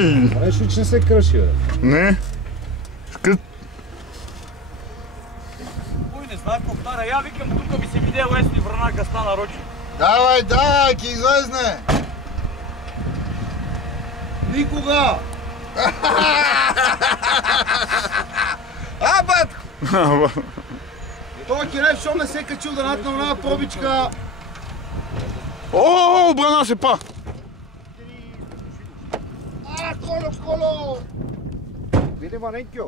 Нещо, че не се кръши, бе. Не. Кой не знае повтаря, я викам, тук ми се виде лесни вранака стана рочи. Давай, давай, ки излезне. Никога! А, батко! Това Кирев, що не се е качил да натна една пробичка? О, брана се па! Коло! Види, Ваненкио!